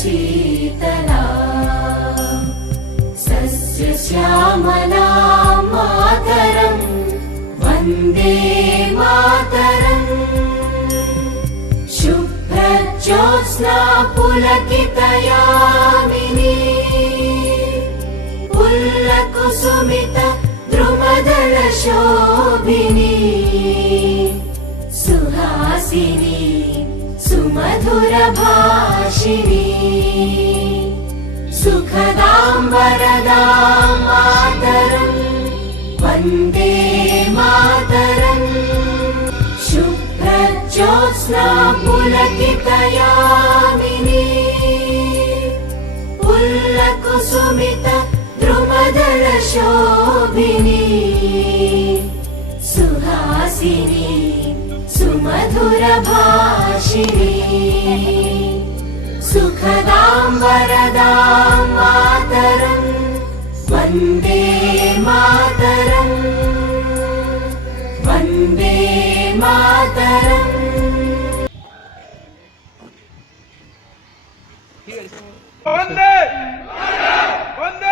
Sheetla सस्यश्यामला Mataram Vande Mataram शुभ्रज्योत्स्ना पुलकितयामिनी पुल्लकुसुमित द्रुमदलशोभिनी Suhasini सुमधुरभाषिणी सुखदां वरदां Mataram Vande Mataram शुभ्रज्योत्स्ना पुलकितयामिनी पुल्लकुसुमित द्रुमदलशोभिनी Suhasini सुमधुरभाषिणी सुखदां वरदां Mataram Vande Mataram Vande Mataram. Vande Vande